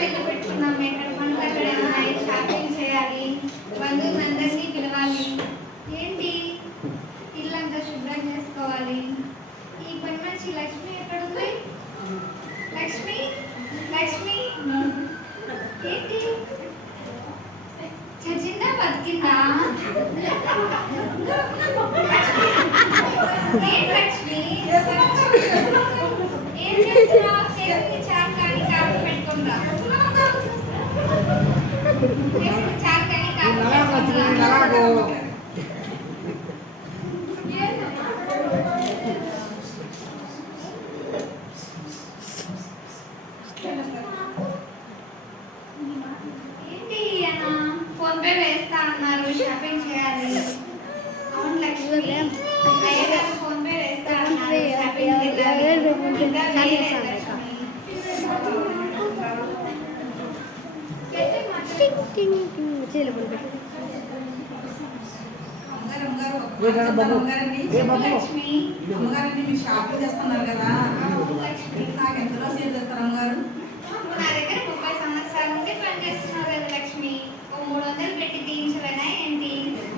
పెళ్లి పెట్టుకున్నాం, ఎక్కడ పనులు అక్కడ ఉన్నాయి, షాపింగ్ చేయాలి, బంధువులందరినీ పిలవాలి. ఏంటి ఇల్లంతా శుభ్రం చేసుకోవాలి. ఈ పని మంచి లక్ష్మి ఎక్కడుంది? లక్ష్మి లక్ష్మి ఏంటి చచ్చిందా బతికిందా? ఏం లక్ష్మి ఏం చేస్తున్నావు? చేసింది చాలు కానీ కాపు పెట్టుకుందా? చేసింది చాలు కానీ కాపు పెట్టుకుందా? ఏంటి అన్న ఫోన్ పే వేస్తా అన్నారు, షాపింగ్ చేయాలి. అవును లక్ష్మి, అయ్యగారు ఫోన్ పే వేస్తా అన్నారు, షాపింగ్ చేయాలి. ఇంకా వేరే లక్ష్మి. లక్ష్మి అమ్మగారండి మీరు షాపింగ్ చేస్తున్నారు కదా, నాకు ఎంతలో సేల్ చేస్తారు అమ్మగారు? నా దగ్గర 30 సంవత్సరాల నుండి పనిచేస్తున్నారు కదా లక్ష్మి, ఓ 300 పెట్టి తీయించలేనా ఏంటి?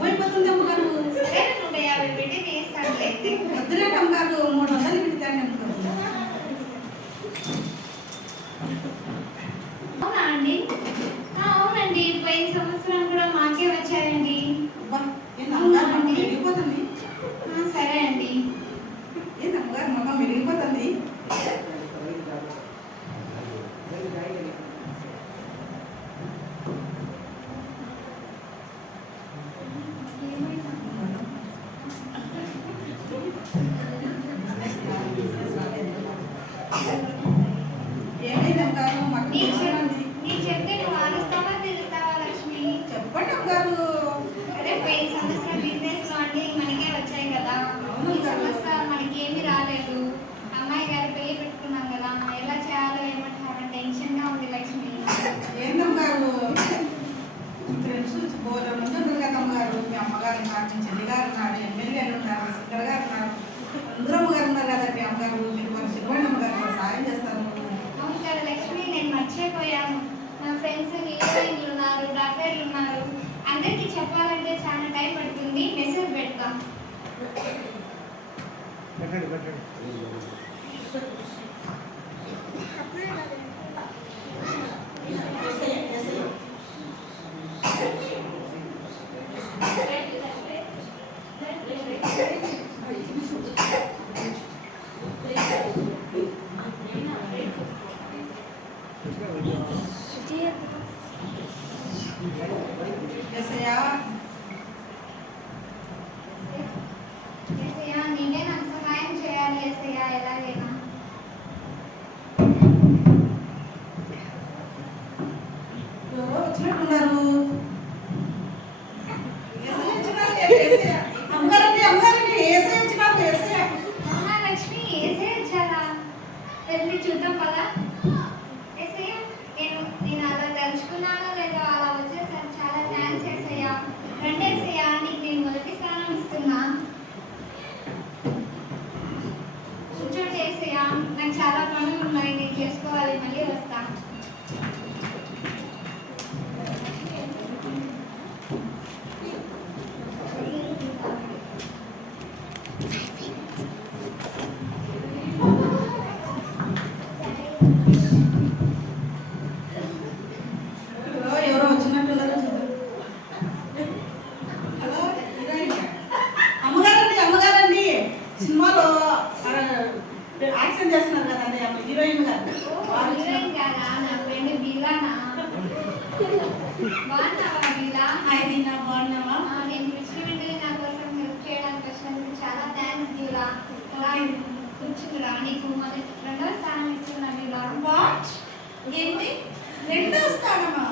అయిపోతుంది అమ్మగారు. సరే 150 పెట్టి తీయిస్తాను. అయితే వద్దులేండి అమ్మగారు, 300 పెడతాను అమ్మగారు. అవునా అండి? అవునండి, పోయిన సంవత్సరం కూడా మాకే వచ్చాయండి. అమ్మగారు వెళ్ళిపోతుంది. సరే అండి. ఏంటి అమ్మగారు మొత్తం వెళ్ళిపోతుంది? ఏమైంది అమ్మగారు? నీకు చెప్తే నువ్వు ఆలోస్తావా తెలుస్తావా లక్ష్మి? చెప్పండి అమ్మగారు. అదే పోయిన సంవత్సరం బిజినెస్ లో అన్ని మనకే వచ్చాయి కదా, ఈ సంవత్సరం మనకి ఏమీ రాలేదు. అమ్మాయి గారు పెళ్లి పెట్టుకున్నాం కదా, ఎలా చేయాలో ఏమంటారో టెన్షన్ గా ఉంది లక్ష్మి. ఏందమ్మగారు ఫ్రెండ్స్ బోర్డు ముందు ఉన్నారు కదా అమ్మగారు, మీ అమ్మగారు ఉన్నారు, మీ చెల్లి గారు ఉన్నారు, ఎమ్మెల్యే గారు ఉన్నారు, సిక్కర్ గారు ఉన్నారు, అందరూ అమ్మగారు ఉన్నారు కదా మీ అమ్మగారు. మీరు వారు సినిమాండి అమ్మగారు, వారు సాయం చేస్తారు. అవును కదా లక్ష్మి, నేను మర్చిపోయాను. నా ఫ్రెండ్స్ హీరోయిన్లు ఉన్నారు, డాక్టర్లు ఉన్నారు, అందరికీ చెప్పాలంటే చాలా టైం పడుతుంది. మెసేజ్ పెడతాం. నేనే నాకు సహాయం చేయాలి ఎస్ఐయా, ఎలాగైనా. ఎవరో వచ్చినట్టున్నారు. అమ్మగారండి అమ్మగారండి ఏసై వచ్చినారు. ఏసై అవునా లక్ష్మి, ఏసే వచ్చారా? వెళ్ళి చూద్దాం కదా. ఏసయ్యా, నేను అలా తలుచుకున్నానో లేదో అలా వచ్చేసారు. చాలా థ్యాంక్స్ ఏసయ్యా. రండి ఏసయ్యా, నీకు నేను మొదటి స్థానం ఇస్తున్నా. కూర్చోండి ఏసయ్యా, నాకు చాలా పనులు ఉన్నాయి, నేను చేసుకోవాలి, మళ్ళీ వస్తా. ఎవరో వచ్చినట్టున్నారు. హలో హీరోయిన్ అమ్మగారండి అమ్మగారండి సినిమాలో యాక్షన్ చేస్తున్నారు కదండి హీరోయిన్ గారు. హీరోయిన్ కాదా? నా ఫ్రెండ్ బీలానా? బాగున్నావా బీలా? బాగున్నావా? నేను పిలిచిన వెంటనే నా కోసం హెల్ప్ చేయడానికి వచ్చినందుకు చాలా థ్యాంక్స్ బీలా. కూర్చుందిరా, నీకు రెండవ స్థానం ఇస్తున్నా బీలా. వాట్? ఏంటి రెండో స్థానమా?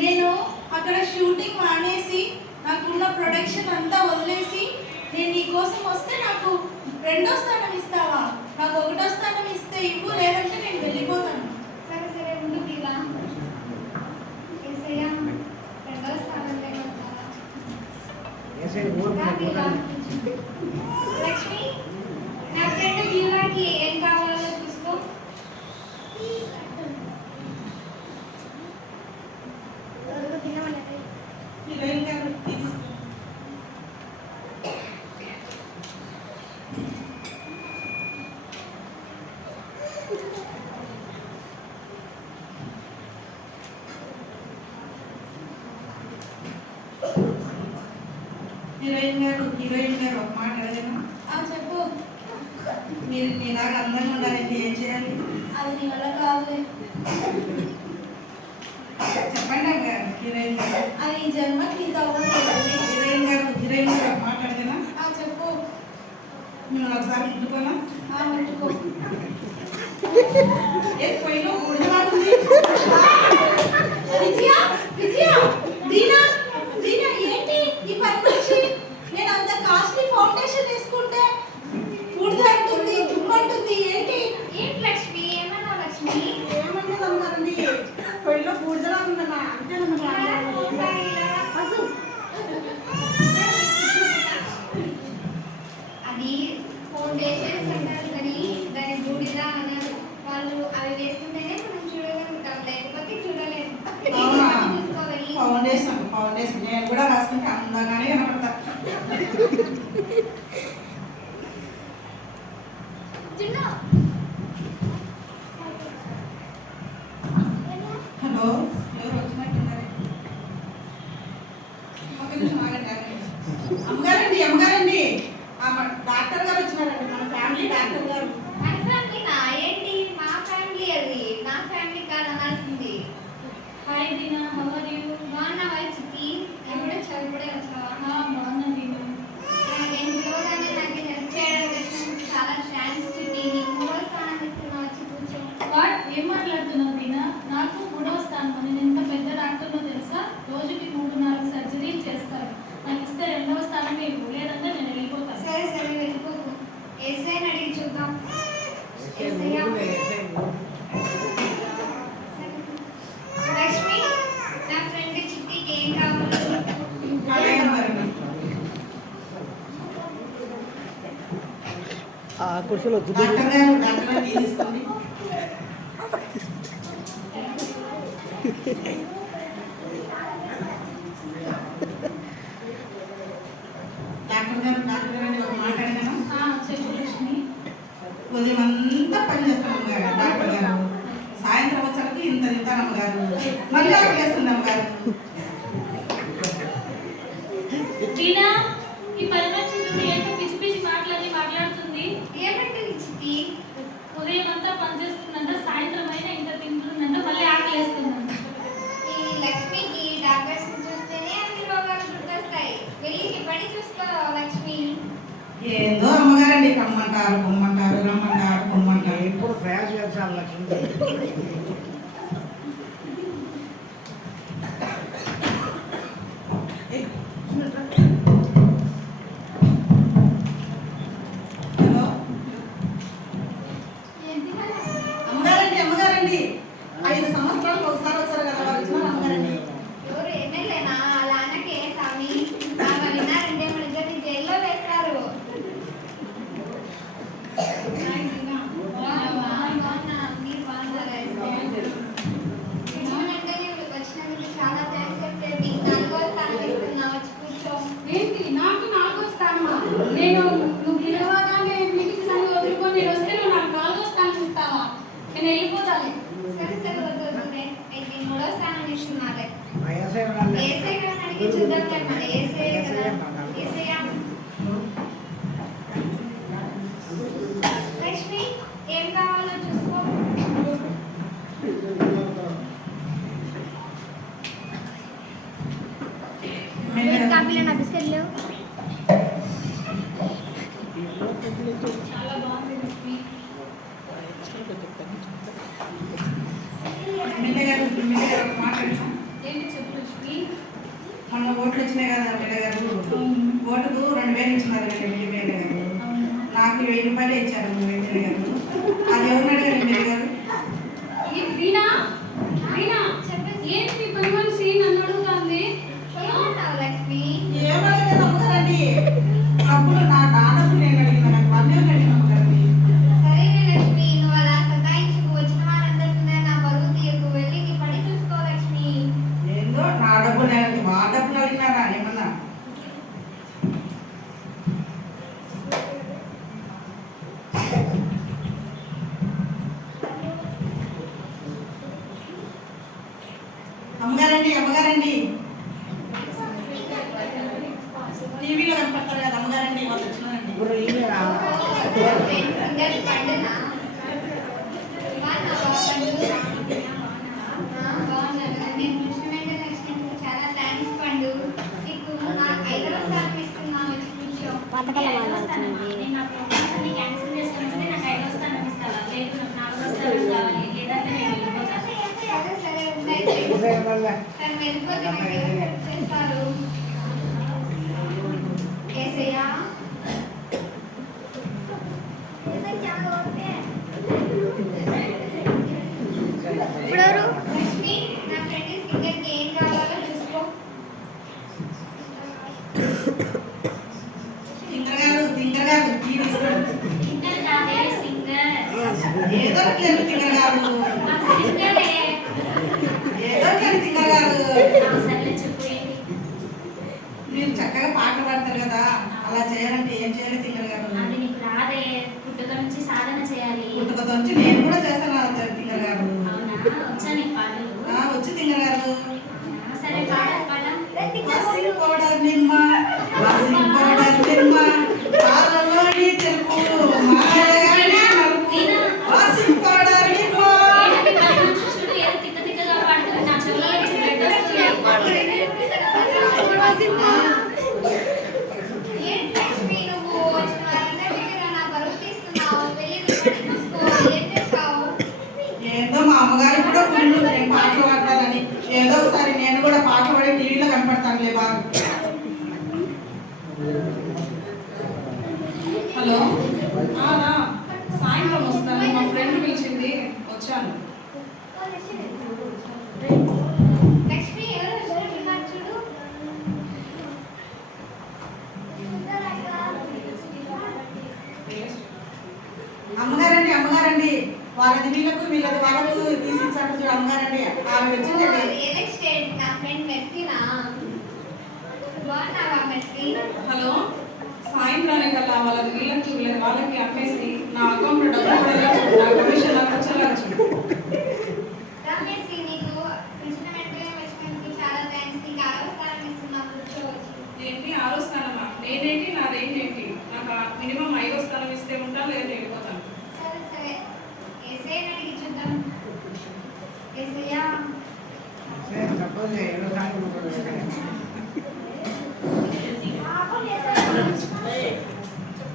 నేను అక్కడ షూటింగ్ మానేసి నాకున్న ప్రొడక్షన్ అంతా వదిలేసి నేను నీ కోసం వస్తే నాకు రెండో స్థానం ఇస్తావా? నాకు ఒకటో స్థానం ఇస్తే ఇవ్వు, లేదంటే నేను వెళ్ళిపోతాను. సరే సరే ఉండు బీలా. ఏసయ్యా, రెండవ స్థానం లేకొస్తావా? లక్ష్మి, నా ఫ్రెండ్ బీలాకి ఏం కావాలో చూసుకో. హీరోయిన్ గారు ఒక మాట అడగను. చెప్పు. మీరు మీలాగా అందంగా ఉండాలంటే ఏం చేయాలి? అది నీ వల్ల కాదులే. చెప్పండి అమ్మగారు. హీరోయిన్ గారు అది ఈ జన్మకి నీకు అవ్వదు. హీరోయిన్ గారు ఒక మాట అడగనా? చెప్పు. మిమ్మల్ని ఒకసారి ముట్టుకోనా? ముట్టుకో. ఏ పొయ్యిలో గుడిలాగుంది. విజయ విజయ దీనా దీనా ఏంటి ఈ పని మనిషి? నేను అంత కాస్ట్లీ ఫౌండేషన్ వేసుకుంటే బూడిద అంటుంది, దుమ్మంటుంది. ఏంటి లక్ష్మి ఏమన్నావు లక్ష్మి? ఏమన్నది అన్నారండి? పొయ్యిలో గుడిలాగుందన్నా అంటే అది ఫౌండేషన్స్ అంటారు కానీ దాని బూడిద అన్నారు. వాళ్ళు అవి వేసుకుంటేనే మనం చూడగలుగుతాం, లేకపోతే చూడలేము. చూసుకోవాలి. ఫౌండేషన్ నేను కూడా రాసుకుంటే అందంగానే కనపడతా. జున్ను. హలో, ఎవరు వచ్చినట్టున్నారు? ఒక నిమిషం ఆగండి. అమ్మగారండి డాక్టర్ గారు వచ్చినారండి. మన ఫ్యామిలీ డాక్టర్ గారు. మన ఫ్యామిలీనా? ఏంటి మా ఫ్యామిలీ? అది నా ఫ్యామిలీ కాదు అనాల్సింది. Hi Deena, how are you? బాగున్నావా చిట్టి? ఎప్పుడో ఇప్పుడే వచ్చావా? బాగున్నా దీనా. నేను పిలవగానే నాకు హెల్ప్ చేయడం కోసం చాలా థ్యాంక్స్ చిట్టి. నీకు మూడో స్థానం ఇస్తున్నావు, వచ్చి కూర్చో. వాట్ ఏం మాట్లాడుతున్నావు దీనా? నాకు 3వ స్థానం. నేను ఎంత పెద్ద డాక్టర్లో తెలుసా? రోజుకి 3-4 సర్జరీలు చేస్తారు. నాకు ఇస్తే 2వ స్థానమే ఇవ్వు, లేదంటే నేను వెళ్ళిపోతాను. సరే సరే వెళ్ళిపోకు. ఏసైని అడిగి చూద్దాం. ఏసయ్యా. లక్ష్మి, నా ఫ్రెండ్ చిట్టికి ఏం కావాలి? అలాగే అమ్మగారండి. కుర్చీలో డాక్టర్ గారు తీసుకోండి. డాక్టర్ గారు అని ఒక మాట అడిగాను. చెప్పు లక్ష్మి. ఉదయం అంతా పని చేస్తాం అమ్మగారు. డాక్టర్ గారు సాయంత్రం వచ్చరికి ఇంత తింటాను అమ్మగారు. మళ్ళీ ఆకలిస్తుంది అమ్మగారు. దీనా, ఈ పని మనిషి చూడు ఏంటో పిచ్చి పిచ్చి మాటలన్నీ మాట్లాడుతుంది. ఏమంటుంది చిట్టి? ఉదయం అంతా పని చేస్తుందంట, సాయంత్రం అయినా ఇంత తింటుందంట, మళ్ళీ ఆకలేస్తుందంట. ఈ లక్ష్మికి డాక్టర్స్ చూస్తేనే అన్ని రోగాలు గుర్తొస్తాయి. వెళ్ళి నీ పని చూసుకో లక్ష్మి. ఏదో అమ్మగారండి, కమ్మంటారు పొమ్మంటారు, రమ్మంటారు పొమ్మంటారు. ఎప్పుడు ప్రయాస చేస్తాను లక్ష్మి. హలో ఏంటి అమ్మగారండి 5 సంవత్సరాలకు ఒకసారి వచ్చారు కదా వారు వచ్చినారు అమ్మగారండి. ఎవరు ఎమ్మెల్యేనా? అలా అనకే స్వామి. బాగా విన్నారంటే మన ఇద్దరిని జైల్లో వేస్తారు. బాగున్నా. మీరు బాగున్నారా? ఏమనంటే వచ్చినందుకు చాలా థ్యాంక్స్ చెప్పేది. 4వ స్థానం ఇస్తున్నా, వచ్చి కూర్చో. ఏంటి నాకు 4వ స్థానమా? నేను నువ్వు పిలవగానే మీటింగ్స్ అన్ని వదులుకొని నేను వస్తే నువ్వు నాకు 4వ స్థానం ఇస్తావా? నేను వెళ్ళిపోతాను. సరే సరే వద్దులే. అయితే 3వ స్థానం ఇస్తున్నాలే. వయసే ఉండాలి. ఏసై కదా అడిగి చూద్దాంలే. మన ఏసై కదా. ఏసయ్యా. లక్ష్మి, ఏం కావాలో చూసుకో. కాఫీలో నా బిస్కెట్లు. చాలా బాగుంది లక్ష్మి. ఎమ్మెల్యే గారు ఒక మాట అడిగాను. ఏంటి చెప్పు లక్ష్మి. మొన్న ఓట్లు వచ్చినాయి కదా ఎమ్మెల్యే గారు. ఓటుకు 2000 ఇచ్చినారు ఎమ్మెల్యే గారు. నాకు 1000 రూపాయలే ఇచ్చారు ఎమ్మెల్యే గారు. అది ఎవరిని అడిగారు ఎమ్మెల్యే గారు? దీనా దీనా ఏంటి పని మనిషి నన్ను అడుగుతుంది? ఏమన్నావు లక్ష్మి? ఏమడగలేదు అమ్మగారండి. డబ్బులు నా డబ్బులు నేను అడిగిన నాకు 1000 అడిగిన అమ్మగారండి. సరేనే లక్ష్మి, నువ్వు అలా సతాయించుకు వచ్చిన వారందరికీ నా బరువు తీయకు. వెళ్ళి నీ పని చూసుకో లక్ష్మి. ఏందో నా డబ్బులు నేను మా డబ్బులు అడిగినారా ఏమన్నా? అమ్మగారండి టీవీలో కనపడతారు కదా అమ్మగారండి వాళ్ళు వచ్చినారండి. ఇప్పుడు ఈమె సింగర్ పండునా బాగున్నావా పండు? బాగున్నాను. నేను కృష్ణవేంద్ర లక్ష్మికి చాలా థ్యాంక్స్ పండు. నీకు నా 5వ స్థానం ఇస్తున్నాను. వచ్చి కూర్చో. నేను నా ప్రోగ్రామ్స్ అన్ని క్యాన్సిల్ చేసుకుని నాకు 5వ స్థానం ఇస్తావా? లేదు నాకు 4వ స్థానం కావాలి, లేదంటే నేను వెళ్ళిపోతాను. సరే సరే ఉన్నాయి. మళ్ళీ తను వెళ్ళిపోతే నాకు ఎవరు హెల్ప్ చేస్తారు? ఏసయ్యా ఇప్పుడు లక్ష్మి నా ఫ్రెండ్ సింగర్కి ఏం కావాలో చూసుకో. తింగర్ గారు టీ తీసుకోండి. సింగర్ కాదే సింగర్. ఏదో ఒకటి లేదు తింగర్ గారు, నాకు సింగరే. ఏదో ఒకటి లేదు తింగర్ గారు. సర్లే చెప్పు ఏంటి? మీరు చక్కగా పాటలు పాడతారు కదా, అలా చేయాలంటే ఏం చేయాలి తింగర్ గారు? అది నీకు రాదే, పుట్టుక నుంచి సాధన చేయాలి. పుట్టుకతోంచి నేను కూడా చేస్తాను తింగర్ గారు. అవునా? వచ్చా నీకు పాటలు? వచ్చి తింగర్ గారు. అవునా? సరే పాట పాట. వాషింగ్ పౌడర్ నిమ్మ, వాషింగ్ పౌడర్ నిమ్మ, పాలలోని తెలుపు మాయగాని నలుపు, వాషింగ్ పౌడర్ నిమ్మ. ఏంటి పాట? చూడు ఏదో తిక్క తిక్కగా పాడుతుంది. నా చెవులో నుంచి బ్లడ్ వస్తుంది. ఏంటి లక్ష్మి నువ్వు వచ్చిన అందరి దగ్గర నా పరువు తీస్తున్నావు? వెళ్ళి నీ పని చూసుకో. ఏం చేస్తావు? ఏదో మా అమ్మగారికి కూడా ఫుల్ నేను పాటలు పాడతానని, ఏదో ఒకసారి నేను కూడా పాటలు పాడి టీవీలో కనపడతానులే బాగా. హలో, సాయంత్రం వస్తాను, మా ఫ్రెండ్ పిలిచింది, వచ్చాను. లక్ష్మి ఎవరు వస్తున్నారు చూడు. అమ్మగారండి వాళ్ళది వీళ్ళది వాళ్ళకు తీసిచ్చారు చూడు అమ్మగారండి, ఆమె వచ్చిందండి. రియల్ ఎస్టేట్ నా ఫ్రెండ్ మెర్సీనా. బాగున్నావా మెర్సీ? హలో, సాయంత్రానికి కల్లా వాళ్ళకి అమ్మేసి నా అకౌంట్లో డబ్బులు పడేలా చూడు, నా కమిషన్ నాకు వచ్చేలాగా చూడు. రమేష్ నీకు కృష్ణ వెంటనే వచ్చినందుకు చాలా థ్యాంక్స్. నీకు 6వ స్థానం ఇస్తున్నా. కూర్చోవచ్చు. ఏంటి 6వ స్థానమా? నేనేంటి నాదేంటేంటి? నాకు మినిమం 5వ స్థానం ఇస్తే ఉంటాను, లేదా వెళ్ళిపోతాను. సరే సరే ఏసయ్యని అడిగి చూద్దాం. ఏసయ్యా సపోజ్ ఏదో సాయంత్రం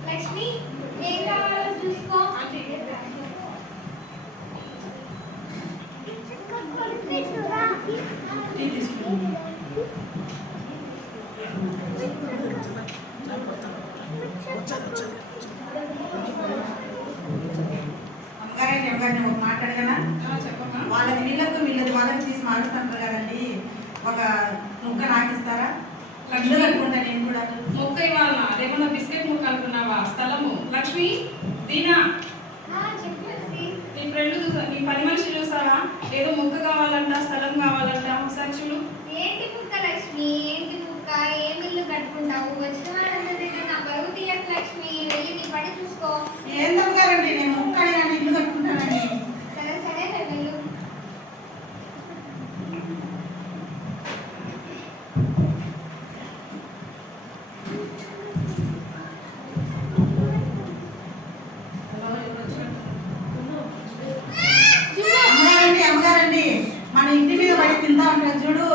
లక్ష్మి ఏం కావాలో చూసుకో. టీ తీసుకుంటాను. అమ్మగారండి ఒక మాట అడగనా? చెప్పమ్మా. వాళ్ళది వీళ్ళది వాళ్ళని తీసి మారుస్తుంటారు కదండి, ఒక ముక్క నాకు ఇస్తారా? ఇల్లు కట్టుకుంటా నేను కూడా. మొక్క ఇవ్వాలనా? అదేమన్నా బిస్కెట్ ముక్క అనుకున్నావా? స్థలము. లక్ష్మి, దీనా, చెప్పు మెర్సీ. నీ ఫ్రెండ్ చూసా, నీ పని మనిషి చూసావా? ఏదో ముక్క కావాలంట, స్థలం కావాలంట, ఒకసారి చూడు. ఏంటి ముక్క లక్ష్మి? ఏంటి ముక్క? ఏం ఇల్లు కట్టుకుంటావు? వచ్చిన వాళ్ళందరి దగ్గర నా పరువు తీయకు లక్ష్మి. వెళ్ళి నీ పని చూసుకో. ఏందమ్మగారండి నేను ముక్క అడిగాను, ఇల్లు కట్టుకుంటానని. సరే సరే వెళ్ళు. అమ్మగారండి మన ఇంటి మీద పడి తింటా ఉంటారు చూడు,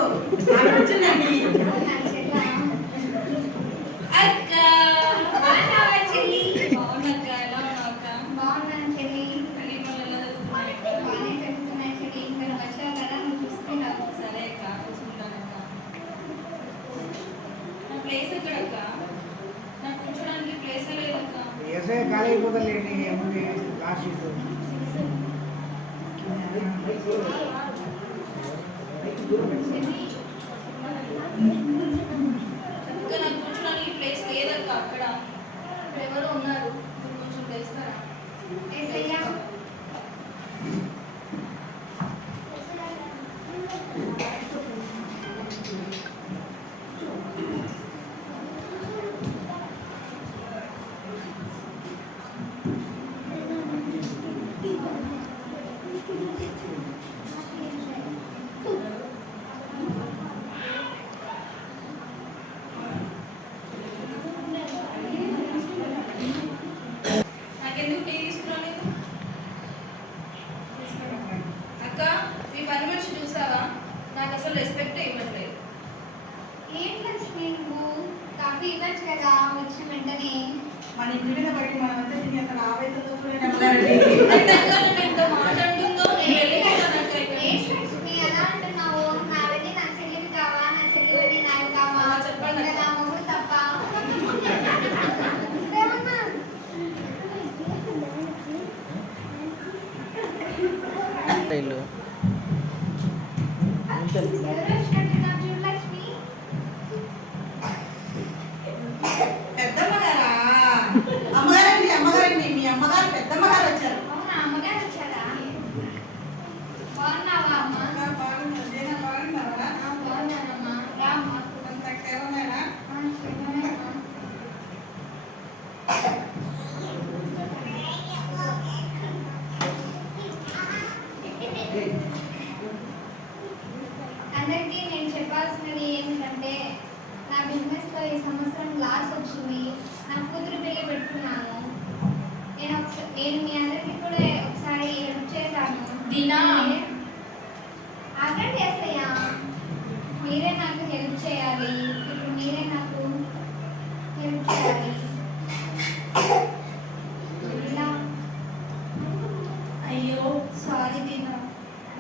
ఆమె వచ్చిందండి. నా చెల్లా. అక్క బాగున్నావా చెల్లి? బాగున్నాక ఎలా ఉన్నావు అక్క? బాగున్నాను చెల్లి. పెళ్లి పనులు ఎలా జరుగుతున్నాయి? బాగానే జరుగుతున్నాయి చెల్లి. ఇంకా నువ్వు వచ్చావు కదా, నువ్వు చూసుకుంటావు. సరే అక్క, చూసుకుంటానక్క. నా ప్లేస్ ఎక్కడక్క? నాకు కూర్చోడానికి ప్లేసే లేదక్క. ఏసే ఖాళీ అయిపోతుందండి ఏముంది లాస్ట్ షీట్ ఇంకా నాకు కూర్చోడానికి ప్లేస్ లేదక్క. అక్కడ ఎవరో ఉన్నారు, మీరు కొంచెం తెలుస్తారా? ఏసయ్యా నాకు అసలు రెస్పెక్ట్ ఇవ్వట్లేదు. ఏం లక్ష్మి నువ్వు కాఫీ ఇవ్వచ్చు కదా వచ్చిన వెంటనే. మన ఇంటి మీద పడి మనమంతా తిని అక్కడ ఆవేదనతో చూడండి అమ్మగారండి. నేను ఎంత మాట్లాడుతుందో నేను వెళ్ళిపోతానంటే ఏంటి లక్ష్మి అలా అంటున్నావు? నావన్నీ నా చెల్లివి కావా, నా చెల్లివన్నీ నావి కావా? చెప్పండి. ఇంకా నా మొగుడు తప్ప ఇల్లు ఎవరు వచ్చినట్టున్నారు చూడు లక్ష్మి. పెద్దమ్మగారా? అమ్మగారండి మీ అమ్మగారు పెద్దమ్మగారు వచ్చారు. అవునా అమ్మగారు వచ్చారా? బాగున్నావా అమ్మ? బాగున్నారా? బాగున్నానమ్మా. రా అమ్మ. అంత కేవలమేనా? చెప్పండమ్మా. అందరికీ నేను చెప్పాల్సినది ఏమిటంటే నా బిజినెస్లో ఈ సంవత్సరం లాస్ వచ్చింది. నా కూతురు పెళ్లి పెట్టుకున్నాను. నేను మీ అందరికీ కూడా ఒకసారి హెల్ప్ చేశాను. దీనా? ఆగండి అసయ్య, మీరే నాకు హెల్ప్ చేయాలి. ఇప్పుడు మీరే నాకు హెల్ప్ చేయాలి. ఇలా అయ్యో సారీ దీనా,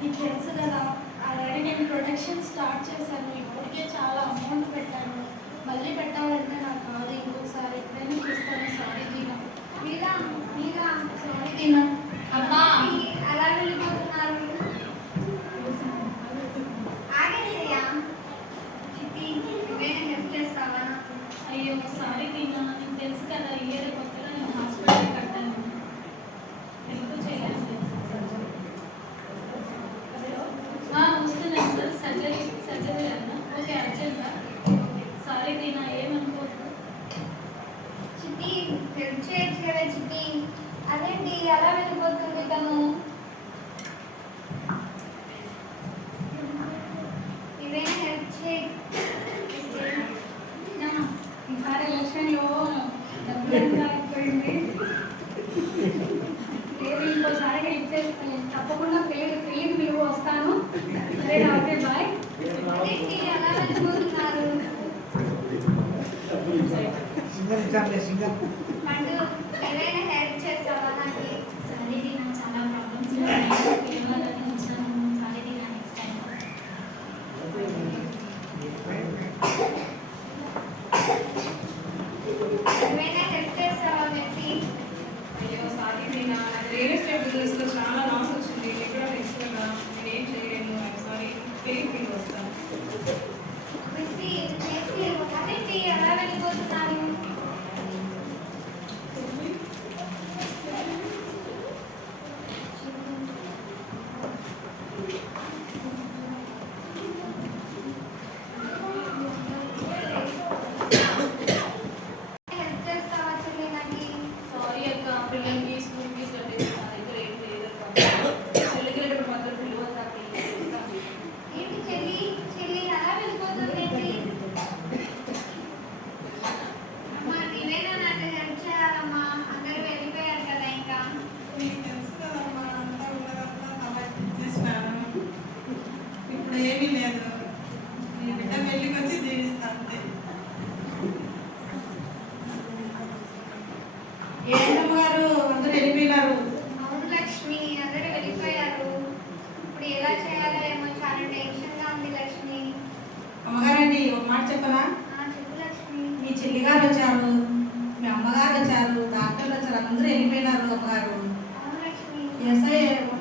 నీకు తెలుసు కదా ఆల్రెడీ నేను ప్రొడక్షన్ స్టార్ట్ చేశాను. ఇప్పటికే చాలా అమౌంట్ పెట్టాను. మళ్ళీ పెట్టాలంటే నాకు కాదు, ఇంకొకసారి ఎప్పుడైనా చూస్తాను. సారీ దీనా. మీరా మీరా సారీ దీనా. అమ్మా అలా వెళ్ళిపోతున్నారు. ఆగండి అయ్య. చిట్టి నువ్వేనా హెల్ప్ చేస్తావా? అయ్యో సారీ దీనా, నీకు తెలుసు కదా ఇయర్ కొత్తగా నేను హాస్పిటల్ కట్టాను. హెల్ప్ చేయాలి. వస్తున్నాను సార్. సర్జరీ అన్నా. ఓకే అర్జెంటా? సారీ దీనా, ఏమనుకోవద్దు. చిట్టి హెల్ప్ చేయొచ్చు కదా చిట్టి. అదేంటి అలా వెళ్ళిపోతుంది తను? ఇవేనా హెల్ప్ చేయి. ఈసారి ఎలక్షన్లో డబ్బులు అయిపోయింది. లేదు ఇంకోసారి హెల్ప్ చేస్తాను. తప్పకుండా పెళ్ళికి పిలువ వస్తాను. సరే ఓకే బాయ్. అదేంటి అలా వెళ్ళిపోతున్నారు? సింగల్ ఇచ్చారులే సింగల్. పండు ఏదైనా హెల్ప్ చేస్తావా నాకు? సారీ దీనా, చాలా ప్రాబ్లమ్స్ పిలవాలని వచ్చాను. సారీ దీనా, నెక్స్ట్ టైం. ఏమైనా హెల్ప్ చేస్తావా మెస్సీ? అయ్యో సారీ దీనా, నాకు రియల్ ఎస్టేట్ బిజినెస్లో చాలా లాస్ వచ్చింది. నేను కూడా నెక్స్ట్ కదా నేను ఏం చేయలేను. I'm sorry. పెళ్ళికి వస్తాను. మెస్సీ మెస్సీ అదేంటి అలా వెళ్ళిపోతున్నారు? హెల్ప్ చేస్తావా చెల్లి నాకు? సారీ అక్క, పిల్లలకి స్కూల్ ఫీజు కట్టేసి నా దగ్గర ఏం లేదు అక్క. చెల్లికి వెళ్ళేటప్పుడు మాత్రం పిల్లవద్దా ప్లీజ్. ఏంటి చెల్లి చెల్లి అలా వెళ్ళిపోతుంది ఏంటి? అమ్మా నీవేనా నాకు హెల్ప్ చేయాలమ్మా. అందరూ వెళ్ళిపోయారు కదా ఇంకా. మీకు తెలుసు కదమ్మా, అంతా ఉన్నదంతా సమర్పించేసినాను. ఇప్పుడు ఏమీ లేదు. మీ బిడ్డ పెళ్ళికి వచ్చి దీవిస్తాను అంతే. ఏంటమ్మగారు అందరూ వెళ్ళిపోయినారు? అవును లక్ష్మి, అందరూ వెళ్ళిపోయారు. ఇప్పుడు ఎలా చేయాలో ఏమో చాలా టెన్షన్గా ఉంది లక్ష్మి. అమ్మగారండి ఒక మాట చెప్పనా? చెప్పు లక్ష్మి. మీ చెల్లిగారు వచ్చారు, మీ అమ్మగారు వచ్చారు, డాక్టర్లు వచ్చారు, అందరూ వెళ్ళిపోయినారు అమ్మగారు. అవును లక్ష్మి. ఎస్ఐ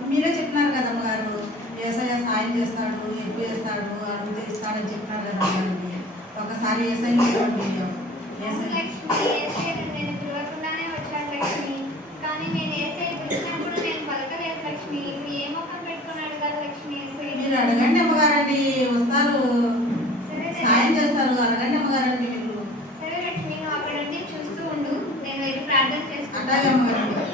మీరే చెప్పినారు కదా అమ్మగారు, ఎస్ఐ సాయం చేస్తాడు, ఎక్కువ చేస్తాడు, అడుగుతే ఇస్తాడని చెప్పినారు కదా అమ్మగారికి. ఒకసారి ఎస్ఐ చూడండి. అవును లక్ష్మి, ఏసే నేను పిలవకుండానే వచ్చాను లక్ష్మి. కానీ నేను ఏసే పిలిచినప్పుడు నేను పలకలేదు లక్ష్మి. నువ్వు ఏ మొక్కం పెట్టుకున్నాడు కదా లక్ష్మి ఏసే. మీరు అడగండి అమ్మగారండి, వస్తారు, సరే సాయం చేస్తారు. అడగండి అమ్మగారండి మీరు. సరే లక్ష్మి, నువ్వు అక్కడ ఉండి చూస్తూ ఉండు. నేను వెళ్ళి ప్రార్థన అట్లాగే చేసుకుంటాను. అమ్మగారండి.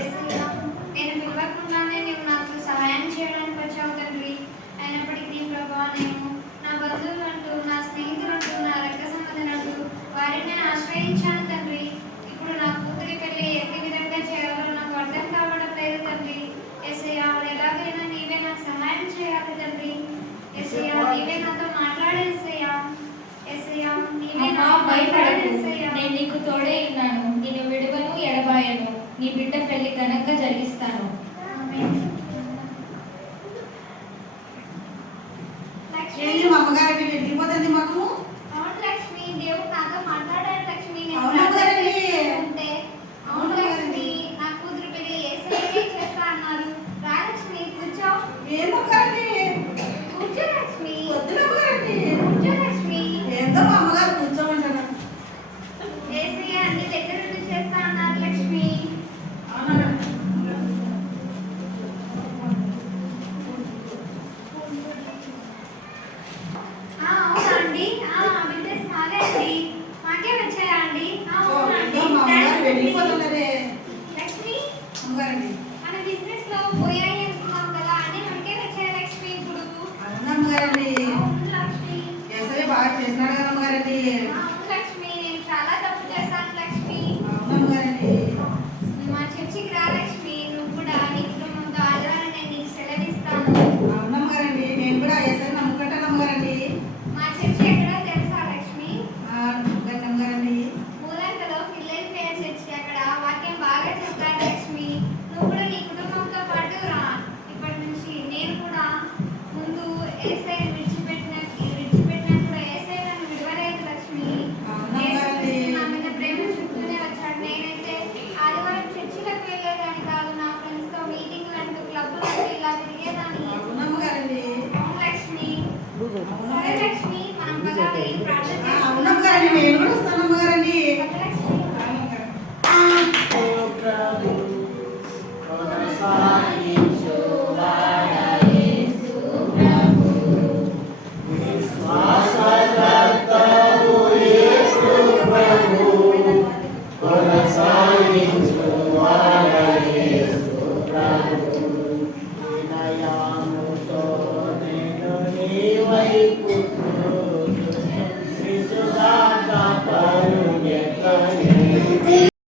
ఏసయ్యా, నేను పిలవకుండానే నువ్వు నాకు సహాయం చేయడానికి ఇది మా అమ్మగారికి వెళ్ళిపోతుంది మాకు. అవును లక్ష్మి, దేవుడు నాతో మాట్లాడాడు లక్ష్మి. నేను అవునా ప్రార్థన మరి? చేస్తుంటే, అవును లక్ష్మి, నా కూతురు పెళ్లి యేసయ్యకే చేస్తా అన్నారు. రా లక్ష్మి, కూర్చో. ఏందమ్మగారండి? కూర్చో లక్ష్మి. వద్దులమ్మగారండి. కూర్చో లక్ష్మి. ఏందో మా అమ్మగారు కూర్చోమంటారు. యేసయ్య అన్ని దగ్గర నుండి చేస్తా అన్నారు లక్ష్మి. అవునా? అవునా అండి? బిజినెస్ మాదే అండి. మాకే వచ్చాయా అండి? అవునా అండి? ఏందో మా అమ్మగారు వెళ్ళిపోతున్నదే. లక్ష్మి, అమ్మగారండి. మన బిజినెస్ లో పోయాయి అనుకున్నాం కదా, అన్ని మనకే వచ్చాయి లక్ష్మి ఇప్పుడు. అవునా అమ్మగారండి? అవును లక్ష్మి. ఎస్ఐ బాగా చేసినాడు కదా అమ్మగారండి. అవును లక్ష్మి, నేను చాలా తప్పు చేశాను లక్ష్మి. అవునా అమ్మగారండి? మా చర్చికి రా లక్ష్మి, నువ్వు కూడా నీ కుటుంబంతో ఆదివారం నేను నీకు సెలవిస్తాను. అవునా అమ్మగారండి? నేను కూడా ఎస్ఐ నమ్ముకుంటాను అమ్మగారండి. మా చర్చి ఎక్కడో తెలుసా లక్ష్మి? అమ్మగారండి. మూలంకలో ఫిలడెల్ఫియా చర్చి, అక్కడ వాక్యం బాగా చెప్తారు లక్ష్మి. నువ్వు కూడా నీ కుటుంబంతో పాటు రా. ఇప్పటి నుంచి నేను కూడా ముందు యేసయ్యను విడిచిపెట్టినప్పుడు యేసయ్య నన్ను విడవలేదు లక్ష్మి. అవునా యేసుక్రీస్తు మరి? నా మీద ప్రేమ చూపుతూనే వచ్చాడు. నేనైతే ఆదివారం చర్చిలకు వెళ్ళేదాన్ని కాదు. నా ఫ్రెండ్స్ తో మీటింగ్లంటూ క్లబ్లంటూ ఇలా తిరిగేదాన్ని. అవునా అమ్మగారండి? అవును లక్ష్మి. సరే లక్ష్మి, మనం పదా వెళ్ళి ప్రార్థన అవునా చేసుకుందాం. అమ్మగారండి? నేను